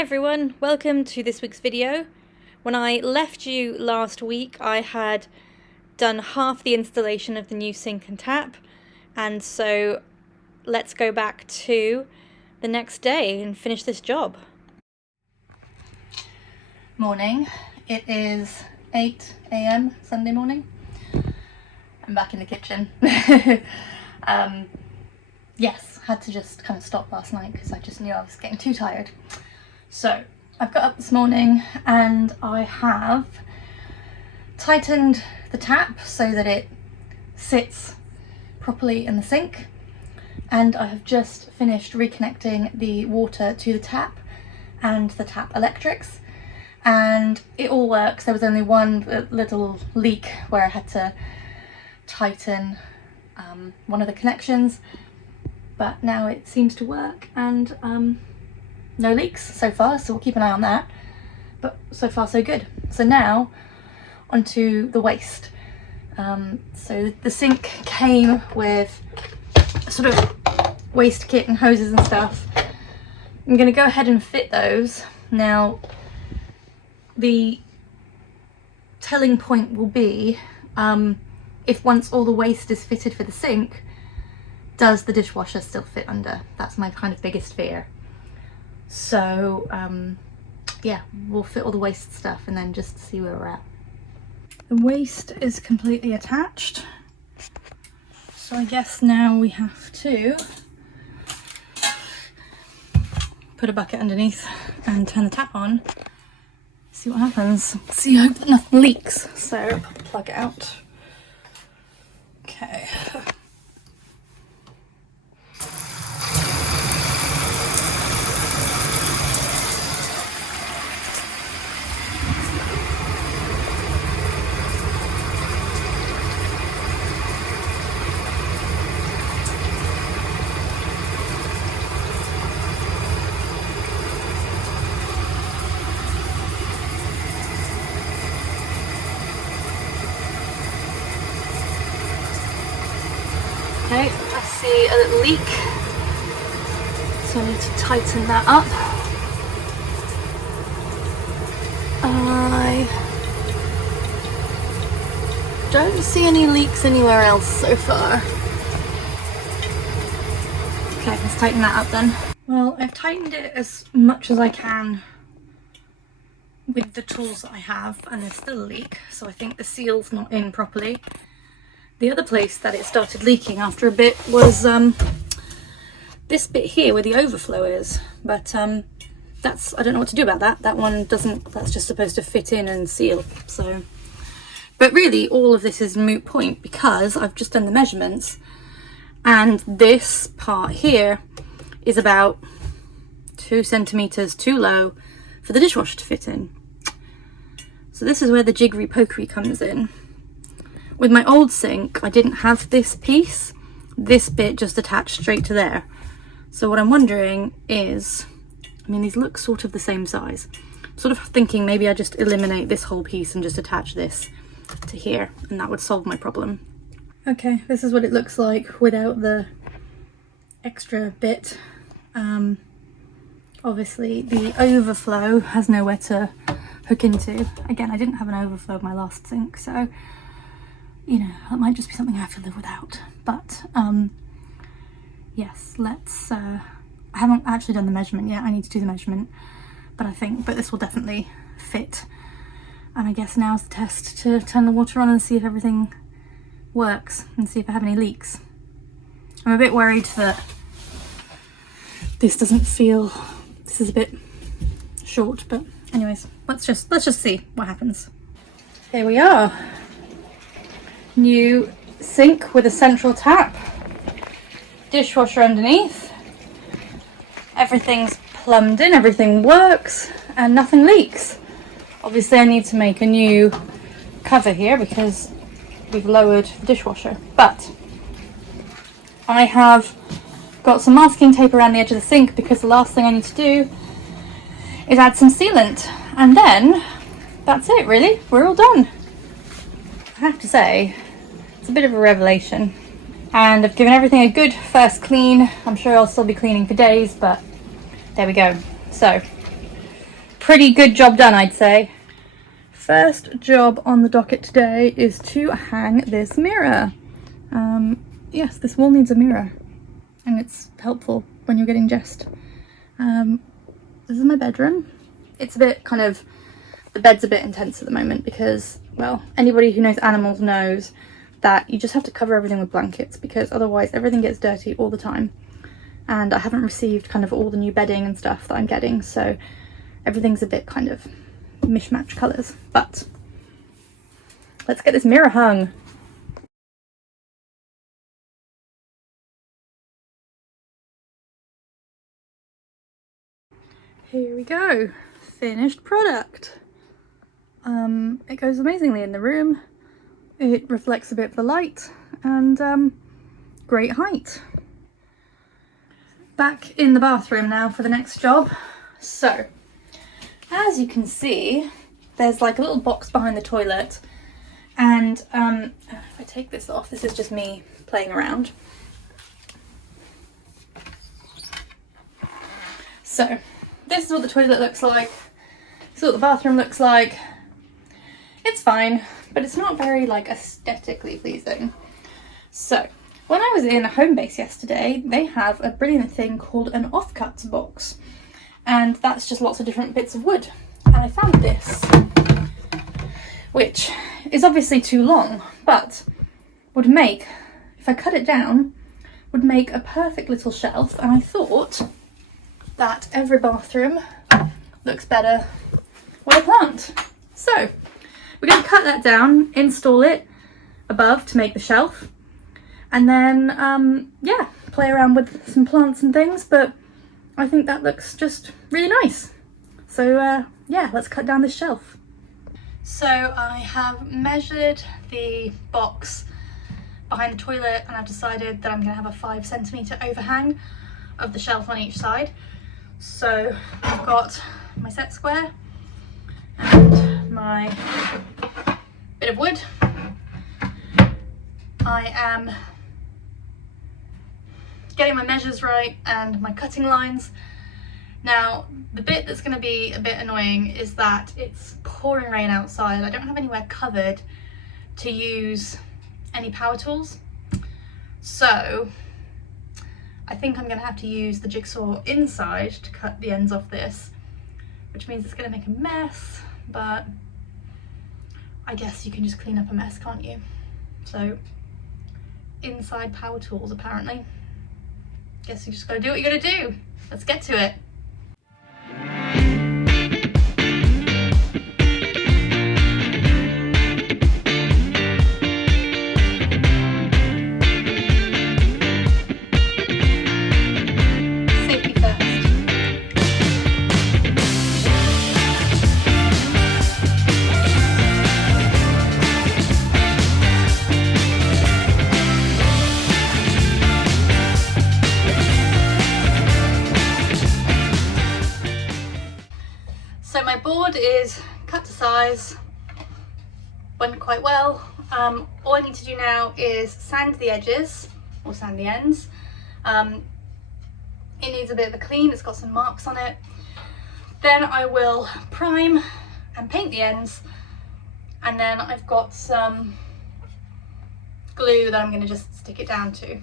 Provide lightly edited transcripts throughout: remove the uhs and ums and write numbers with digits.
Hi everyone, welcome to this week's video. When I left you last week, I had done half the installation of the new sink and tap, and so let's go back to the next day and finish this job. Morning, it is 8 AM Sunday morning. I'm back in the kitchen. Yes, had to just kind of stop last night because I just knew I was getting too tired. So I've got up this morning and I have tightened the tap so that it sits properly in the sink, and I have just finished reconnecting the water to the tap and the tap electrics, and it all works. There was only one little leak where I had to tighten one of the connections, but now it seems to work, and no leaks so far, so we'll keep an eye on that. But so far so good. So now onto the waste. So the sink came with a sort of waste kit and hoses and stuff. I'm going to go ahead and fit those. Now the telling point will be if once all the waste is fitted for the sink, does the dishwasher still fit under? That's my kind of biggest fear. So yeah, we'll fit all the waste stuff and then just see where we're at. The waste is completely attached, so I guess now we have to put a bucket underneath and turn the tap on, see what happens. See, I hope that nothing leaks, so plug it out. Okay. Okay, I see a little leak, so I need to tighten that up. I don't see any leaks anywhere else so far. Okay, let's tighten that up then. Well, I've tightened it as much as I can with the tools that I have, and there's still a leak, so I think the seal's not in properly. The other place that it started leaking after a bit was this bit here where the overflow is, but that's, I don't know what to do about that. That one doesn't, that's just supposed to fit in and seal. So, but really all of this is a moot point because I've just done the measurements, and this part here is about 2 centimeters too low for the dishwasher to fit in. So this is where the jiggery pokery comes in. With my old sink, I didn't have this piece. This bit just attached straight to there. So what I'm wondering is, I mean, these look sort of the same size. I'm sort of thinking maybe I just eliminate this whole piece and just attach this to here, and that would solve my problem. Okay, this is what it looks like without the extra bit. Obviously the overflow has nowhere to hook into. Again, I didn't have an overflow of my last sink, so you know, that might just be something I have to live without. But yes, let's I haven't actually done the measurement yet. I need to do the measurement, but this will definitely fit. And I guess now's the test to turn the water on and see if everything works and see if I have any leaks. I'm a bit worried that this doesn't feel, this is a bit short, but anyways, let's just see what happens. Here we are. New sink with a central tap, dishwasher underneath, everything's plumbed in, everything works, and nothing leaks. Obviously I need to make a new cover here because we've lowered the dishwasher, but I have got some masking tape around the edge of the sink because the last thing I need to do is add some sealant, and then that's it really, we're all done. I have to say, it's a bit of a revelation, and I've given everything a good first clean. I'm sure I'll still be cleaning for days, but there we go. So pretty good job done, I'd say. First job on the docket today is to hang this mirror. Yes, this wall needs a mirror, and it's helpful when you're getting dressed. This is my bedroom. It's a bit kind of, the bed's a bit intense at the moment because, well, anybody who knows animals knows that you just have to cover everything with blankets because otherwise everything gets dirty all the time. And I haven't received kind of all the new bedding and stuff that I'm getting, so everything's a bit kind of mishmash colours. But let's get this mirror hung. Here we go, finished product. It goes amazingly in the room. It reflects a bit of the light and great height. Back in the bathroom now for the next job. So, as you can see, there's like a little box behind the toilet, and if I take this off, this is just me playing around. So, this is what the toilet looks like. This is what the bathroom looks like. It's fine, but it's not very like aesthetically pleasing. So, when I was in Homebase yesterday, they have a brilliant thing called an offcuts box. And that's just lots of different bits of wood. And I found this, which is obviously too long, but would make, if I cut it down, would make a perfect little shelf. And I thought that every bathroom looks better with a plant. So we're going to cut that down, install it above to make the shelf, and then yeah, play around with some plants and things, but I think that looks just really nice. So yeah, let's cut down this shelf. So I have measured the box behind the toilet and I've decided that I'm going to have a 5 centimetre overhang of the shelf on each side. So I've got my set square and my bit of wood. I am getting my measures right and my cutting lines. Now, the bit that's going to be a bit annoying is that it's pouring rain outside. I don't have anywhere covered to use any power tools. So I think I'm going to have to use the jigsaw inside to cut the ends off this, which means it's going to make a mess, but I guess you can just clean up a mess, can't you? So inside power tools, apparently. Guess you just got to do what you got to do. Let's get to it. So my board is cut to size, went quite well. All I need to do now is sand the edges, or sand the ends. It needs a bit of a clean, it's got some marks on it. Then I will prime and paint the ends, and then I've got some glue that I'm going to just stick it down to.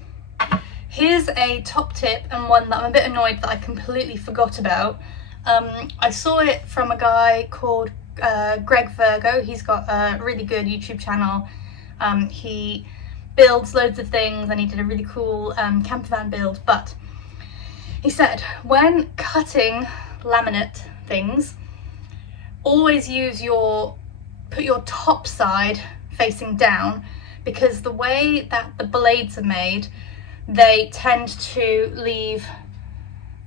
Here's a top tip, and one that I'm a bit annoyed that I completely forgot about. I saw it from a guy called Greg Virgo. He's got a really good YouTube channel. He builds loads of things and he did a really cool camper van build, but he said when cutting laminate things, always put your top side facing down, because the way that the blades are made, they tend to leave,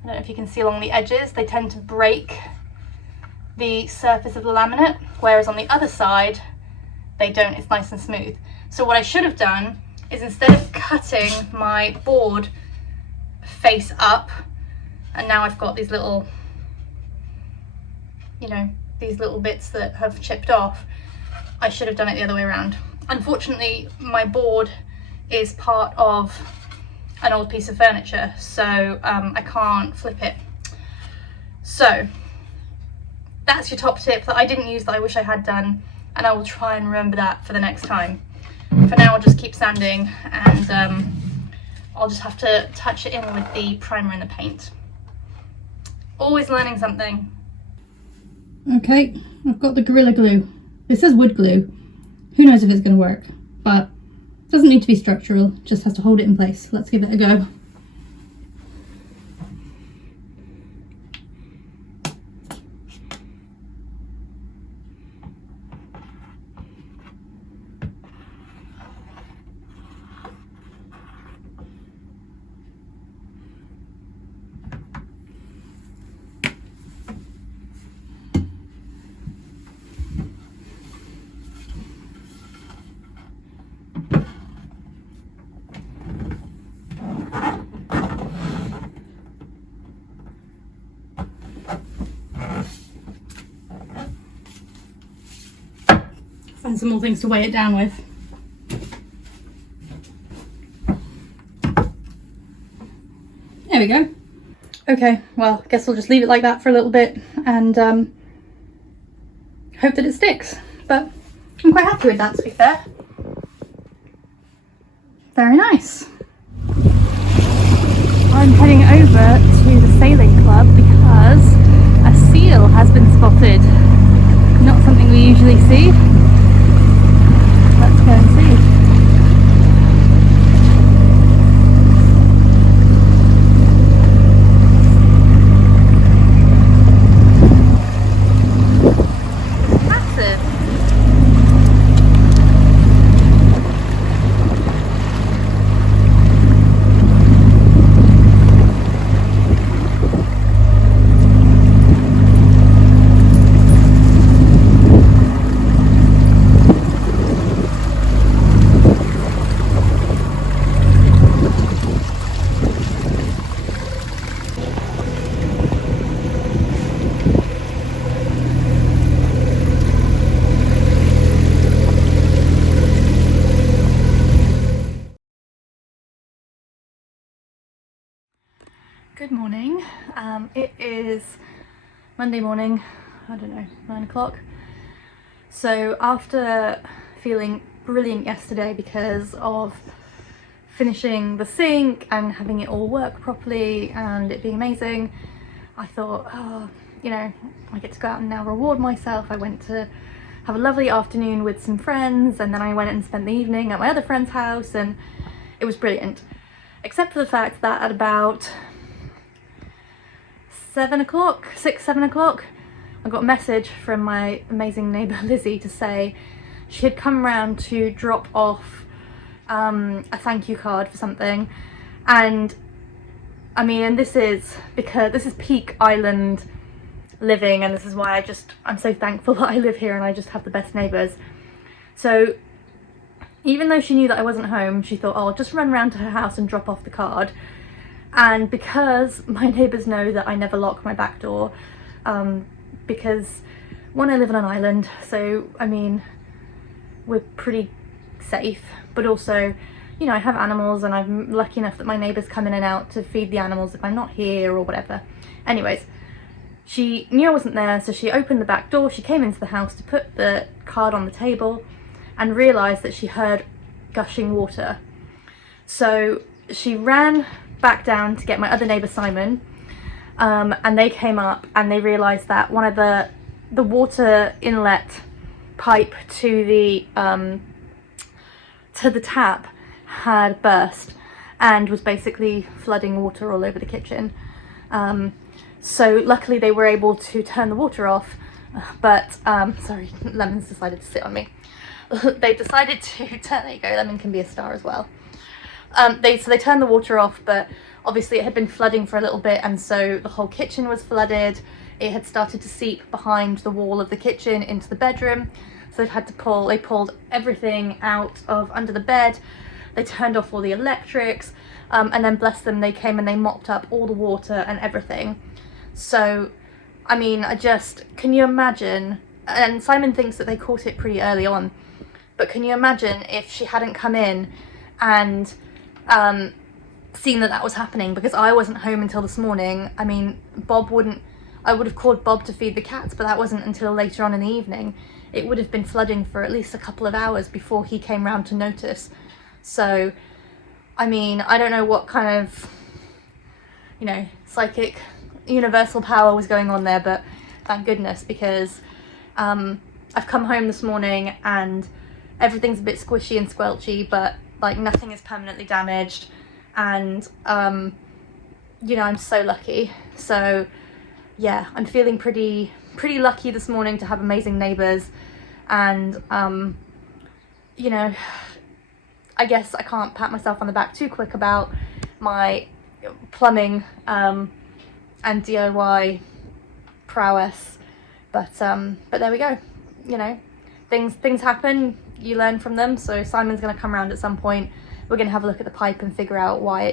I don't know if you can see along the edges, they tend to break the surface of the laminate, whereas on the other side they don't, it's nice and smooth. So what I should have done is, instead of cutting my board face up, and now I've got these little, you know, these little bits that have chipped off, I should have done it the other way around. Unfortunately, my board is part of an old piece of furniture, so I can't flip it. So that's your top tip that I didn't use that I wish I had done, and I will try and remember that for the next time. For now, I'll just keep sanding, and I'll just have to touch it in with the primer and the paint. Always learning something. Okay, I've got the Gorilla Glue. It says wood glue. Who knows if it's going to work, but it doesn't need to be structural, just has to hold it in place. Let's give it a go. Find some more things to weigh it down with. There we go. Okay, well, I guess I'll just leave it like that for a little bit and hope that it sticks. But I'm quite happy with that, to be fair. Very nice. I'm heading over to the sailing club because a seal has been spotted. Not something we usually see. Let's go and see. Good morning. It is Monday morning, I don't know, 9 o'clock. So after feeling brilliant yesterday because of finishing the sink and having it all work properly and it being amazing, I thought, oh, you know, I get to go out and now reward myself. I went to have a lovely afternoon with some friends, and then I went and spent the evening at my other friend's house, and it was brilliant. Except for the fact that at about 7 o'clock, 7 o'clock, I got a message from my amazing neighbour Lizzie to say she had come round to drop off a thank you card for something. And I mean, and this is because this is peak island living, and this is why I'm so thankful that I live here and I just have the best neighbours. So even though she knew that I wasn't home, she thought, oh, I'll just run round to her house and drop off the card. And because my neighbours know that I never lock my back door, because one, I live on an island, so I mean, we're pretty safe, but also, you know, I have animals and I'm lucky enough that my neighbours come in and out to feed the animals if I'm not here or whatever. Anyways, she knew I wasn't there, so she opened the back door, she came into the house to put the card on the table and realised that she heard gushing water. So she ran back down to get my other neighbour Simon, and they came up and they realised that one of the water inlet pipe to the tap had burst and was basically flooding water all over the kitchen. So luckily they were able to turn the water off, but sorry, Lemon's decided to sit on me. They decided to turn, there you go, Lemon can be a star as well. So they turned the water off, but obviously it had been flooding for a little bit, and so the whole kitchen was flooded. It had started to seep behind the wall of the kitchen into the bedroom, so they pulled everything out of under the bed. They turned off all the electrics, and then bless them, they came and they mopped up all the water and everything. So I mean, can you imagine, and Simon thinks that they caught it pretty early on, but can you imagine if she hadn't come in and seen that was happening, because I wasn't home until this morning. I mean, Bob wouldn't, I would have called Bob to feed the cats, but that wasn't until later on in the evening. It would have been flooding for at least a couple of hours before he came round to notice. So, I mean, I don't know what kind of, you know, psychic universal power was going on there, but thank goodness, because I've come home this morning and everything's a bit squishy and squelchy, but like nothing is permanently damaged, and you know, I'm so lucky. So yeah, I'm feeling pretty lucky this morning to have amazing neighbours, and you know, I guess I can't pat myself on the back too quick about my plumbing and DIY prowess, but there we go. You know, things happen, you learn from them. So Simon's going to come around at some point. We're going to have a look at the pipe and figure out why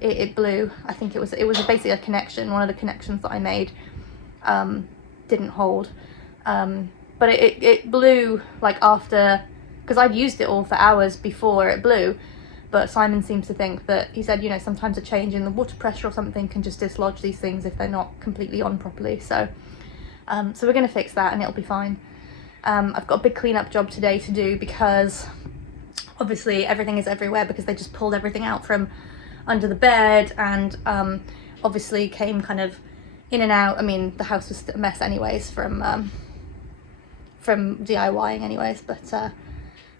it blew. I think it was basically a connection. One of the connections that I made didn't hold, but it blew like after, because I'd used it all for hours before it blew. But Simon seems to think that, he said, you know, sometimes a change in the water pressure or something can just dislodge these things if they're not completely on properly. So so we're going to fix that and it'll be fine. I've got a big cleanup job today to do, because obviously everything is everywhere, because they just pulled everything out from under the bed, and obviously came kind of in and out. I mean, the house was a mess anyways from DIYing anyways, but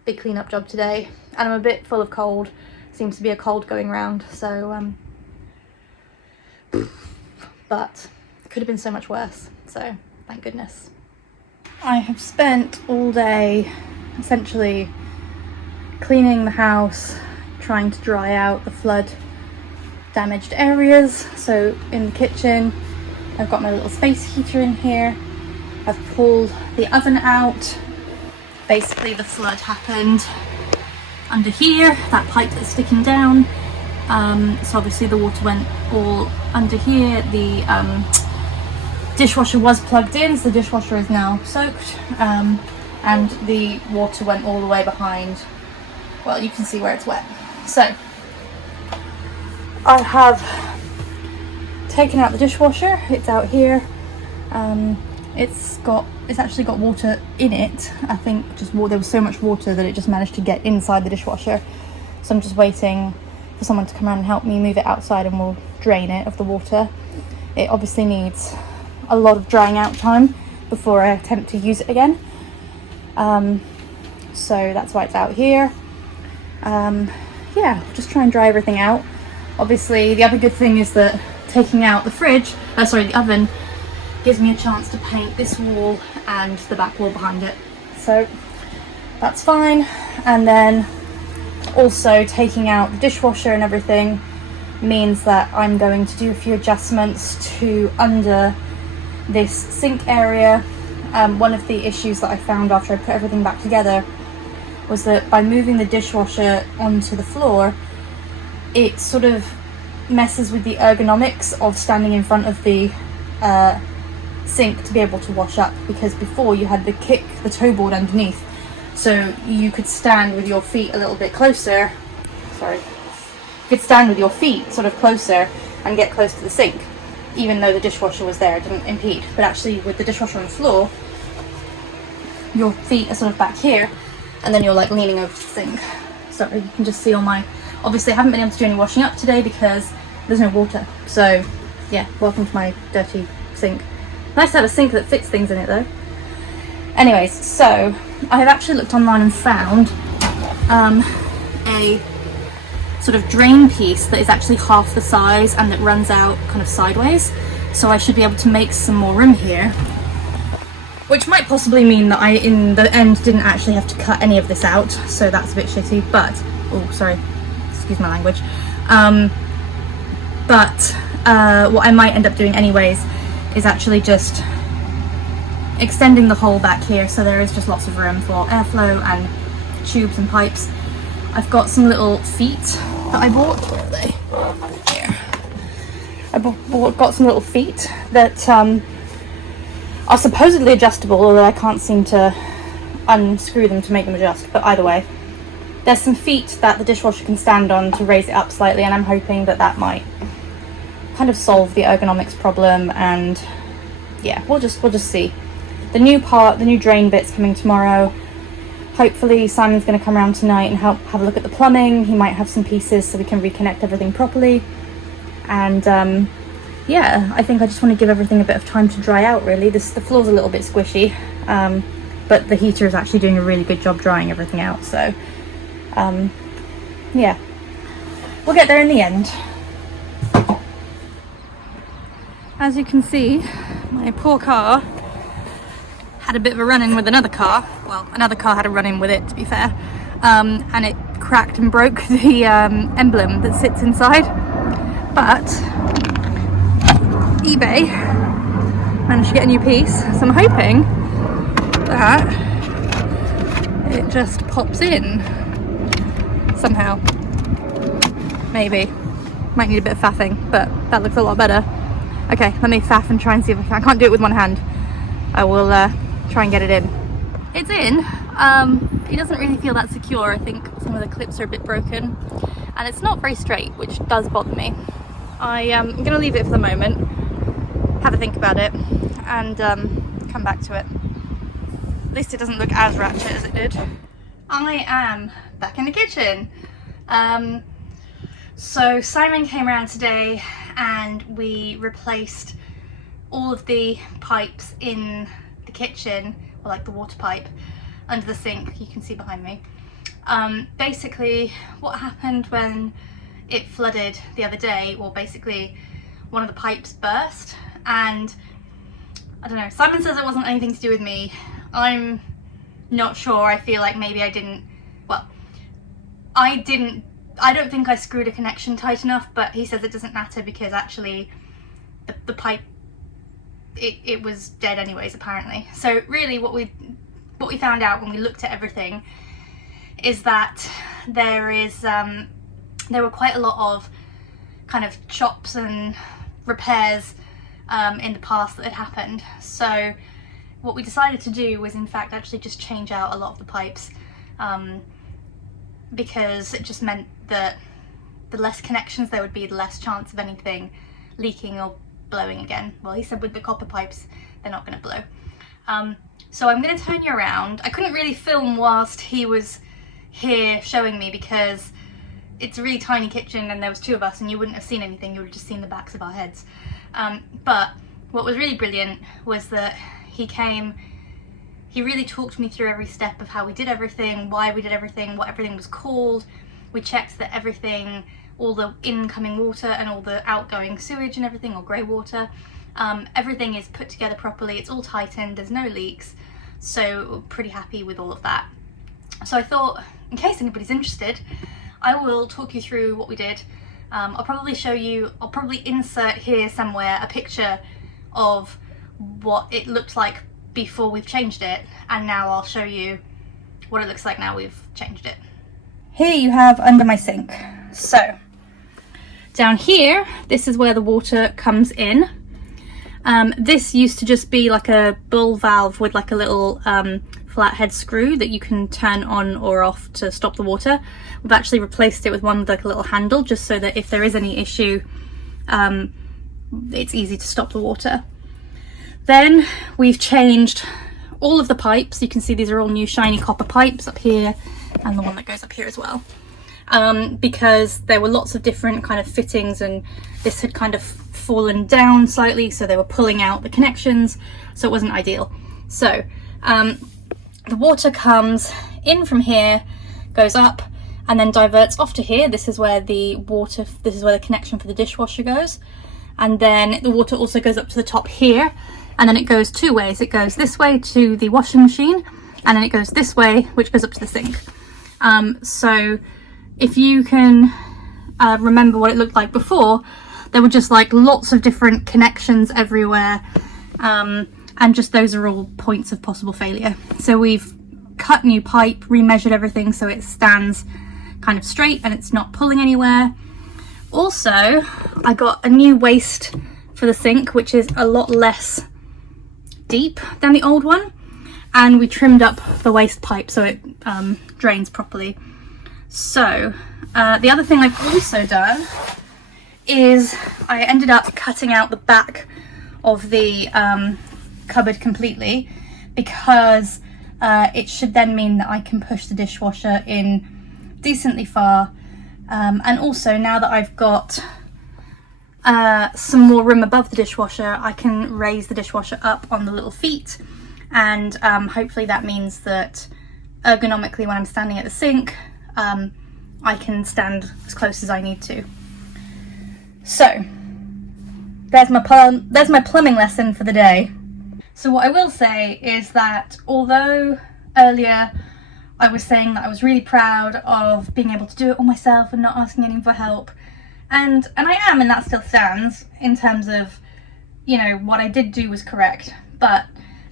big cleanup job today, and I'm a bit full of cold. Seems to be a cold going round, so but it could have been so much worse, so thank goodness. I have spent all day essentially cleaning the house, trying to dry out the flood damaged areas. So in the kitchen, I've got my little space heater in here. I've pulled the oven out. Basically the flood happened under here, that pipe that's sticking down. So obviously the water went all under here. The dishwasher was plugged in, so the dishwasher is now soaked, and the water went all the way behind. Well, you can see where it's wet. So I have taken out the dishwasher. It's out here. It's actually got water in it. I think just there was so much water that it just managed to get inside the dishwasher. So I'm just waiting for someone to come around and help me move it outside, and we'll drain it of the water. It obviously needs a lot of drying out time before I attempt to use it again. So that's why it's out here. Yeah, just try and dry everything out. Obviously, the other good thing is that taking out the oven, gives me a chance to paint this wall and the back wall behind it. So that's fine. And then also taking out the dishwasher and everything means that I'm going to do a few adjustments to under this sink area. One of the issues that I found after I put everything back together was that by moving the dishwasher onto the floor, it sort of messes with the ergonomics of standing in front of the sink to be able to wash up, because before you had the toe board underneath, so you could stand with your feet a little bit closer. You could stand with your feet sort of closer and get close to the sink, even though the dishwasher was there. It didn't impede. But actually with the dishwasher on the floor, your feet are sort of back here, and then you're like leaning over the sink. So you can just see on my, obviously I haven't been able to do any washing up today because there's no water. So yeah, welcome to my dirty sink. Nice to have a sink that fits things in it though. Anyways, so I have actually looked online and found a sort of drain piece that is actually half the size and that runs out kind of sideways. So I should be able to make some more room here, which might possibly mean that I, in the end, didn't actually have to cut any of this out. So that's a bit shitty, but, oh, sorry, excuse my language. What I might end up doing anyways is actually just extending the hole back here, so there is just lots of room for airflow and tubes and pipes. I've got some little feet that I bought. Where are they? Here. I got some little feet that are supposedly adjustable, although I can't seem to unscrew them to make them adjust. But either way, there's some feet that the dishwasher can stand on to raise it up slightly, and I'm hoping that that might kind of solve the ergonomics problem, and yeah, we'll just see. The new drain bit's coming tomorrow. Hopefully Simon's going to come around tonight and have a look at the plumbing. He might have some pieces so we can reconnect everything properly. And yeah, I think I just want to give everything a bit of time to dry out, really. The floor's a little bit squishy, but the heater is actually doing a really good job drying everything out. So yeah, we'll get there in the end. As you can see, my poor car had a bit of a run-in with another car. Well, another car had a run-in with it, to be fair, and it cracked and broke the emblem that sits inside. But eBay managed to get a new piece, so I'm hoping that it just pops in somehow. Maybe. Might need a bit of faffing, but that looks a lot better. Okay, let me faff and try and see if I can't do it with one hand. I will try and get it in. It's in. It doesn't really feel that secure. I think some of the clips are a bit broken, and it's not very straight, which does bother me. I'm going to leave it for the moment, have a think about it, and come back to it. At least it doesn't look as ratchet as it did. I am back in the kitchen. So Simon came around today and we replaced all of the pipes in the kitchen, or like the water pipe under the sink, you can see behind me. Basically what happened when it flooded the other day, well, basically one of the pipes burst, and I don't know, Simon says it wasn't anything to do with me. I'm not sure. I feel like maybe I don't think I screwed a connection tight enough, but he says it doesn't matter because actually the pipe, it was dead anyways, apparently. So really what we found out when we looked at everything is that there were quite a lot of kind of chops and repairs in the past that had happened. So what we decided to do was in fact actually just change out a lot of the pipes, because it just meant that the less connections there would be, the less chance of anything leaking or blowing again. Well, he said with the copper pipes they're not going to blow. So I'm going to turn you around. I couldn't really film whilst he was here showing me because it's a really tiny kitchen and there was two of us and you wouldn't have seen anything, you would have just seen the backs of our heads. But what was really brilliant was that he came, he really talked me through every step of how we did everything, why we did everything, what everything was called. We checked that everything, all the incoming water and all the outgoing sewage and everything, or grey water, everything is put together properly, it's all tightened, there's no leaks, so we're pretty happy with all of that. So I thought, in case anybody's interested, I will talk you through what we did. I'll probably show you, I'll probably insert here somewhere a picture of what it looked like before we've changed it, and now I'll show you what it looks like now we've changed it. Here you have under my sink. So down here, this is where the water comes in. This used to just be like a bull valve with like a little flathead screw that you can turn on or off to stop the water. We've actually replaced it with one with like a little handle, just so that if there is any issue, it's easy to stop the water. Then we've changed all of the pipes. You can see these are all new shiny copper pipes up here, and the one that goes up here as well, because there were lots of different kind of fittings and this had kind of fallen down slightly, so they were pulling out the connections, so it wasn't ideal. So the water comes in from here, goes up, and then diverts off to here. This is where the water, this is where the connection for the dishwasher goes, and then the water also goes up to the top here, and then it goes two ways. It goes this way to the washing machine, and then it goes this way, which goes up to the sink. So if you can remember what it looked like before, there were just like lots of different connections everywhere, and just those are all points of possible failure. So we've cut new pipe, remeasured everything so it stands kind of straight and it's not pulling anywhere. Also, I got a new waste for the sink, which is a lot less deep than the old one, and we trimmed up the waste pipe so it drains properly. So the other thing I've also done is I ended up cutting out the back of the cupboard completely, because it should then mean that I can push the dishwasher in decently far, and also now that I've got some more room above the dishwasher, I can raise the dishwasher up on the little feet, and hopefully that means that ergonomically when I'm standing at the sink, I can stand as close as I need to. So there's my plumbing lesson for the day. So what I will say is that although earlier I was saying that I was really proud of being able to do it all myself and not asking anyone for help, and I am, and that still stands in terms of, you know, what I did do was correct, but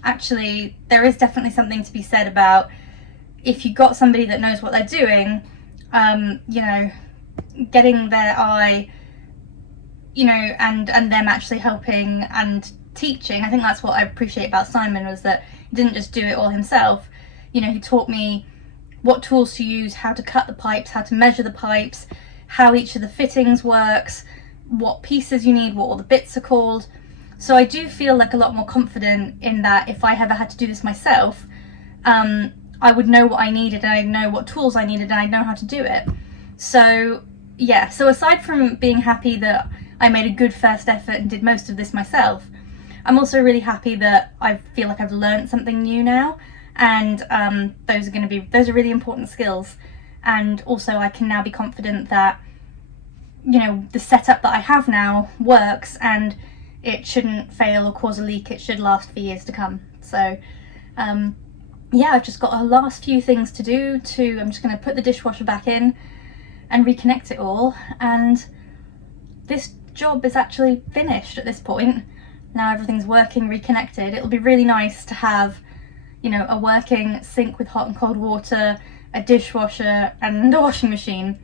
actually there is definitely something to be said about if you got somebody that knows what they're doing, you know, getting their eye, you know, and them actually helping and teaching. I think that's what I appreciate about Simon, was that he didn't just do it all himself. You know, he taught me what tools to use, how to cut the pipes, how to measure the pipes, how each of the fittings works, what pieces you need, what all the bits are called. So I do feel like a lot more confident in that if I ever had to do this myself, I would know what I needed, and I'd know what tools I needed, and I'd know how to do it. So yeah, so aside from being happy that I made a good first effort and did most of this myself, I'm also really happy that I feel like I've learned something new now, and those are really important skills. And also I can now be confident that, you know, the setup that I have now works, and it shouldn't fail or cause a leak. It should last for years to come. So yeah, I've just got a last few things to do. I'm just going to put the dishwasher back in and reconnect it all, and this job is actually finished at this point. Now everything's working, reconnected. It'll be really nice to have, you know, a working sink with hot and cold water, a dishwasher and a washing machine.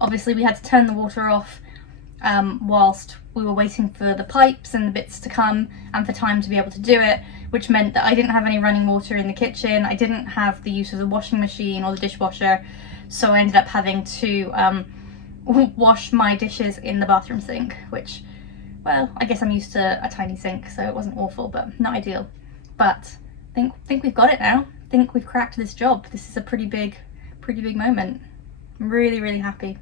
Obviously we had to turn the water off whilst we were waiting for the pipes and the bits to come and for time to be able to do it, which meant that I didn't have any running water in the kitchen. I didn't have the use of the washing machine or the dishwasher, so I ended up having to wash my dishes in the bathroom sink, which, well, I guess I'm used to a tiny sink, so it wasn't awful, but not ideal. But I think we've got it now. I think we've cracked this job. This is a pretty big moment. I'm really, really happy.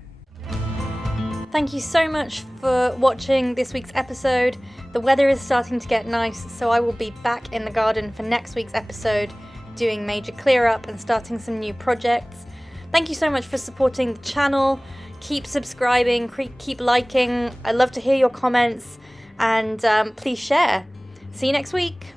Thank you so much for watching this week's episode. The weather is starting to get nice, so I will be back in the garden for next week's episode, doing major clear up and starting some new projects. Thank you so much for supporting the channel. Keep subscribing, keep liking. I love to hear your comments, and please share. See you next week.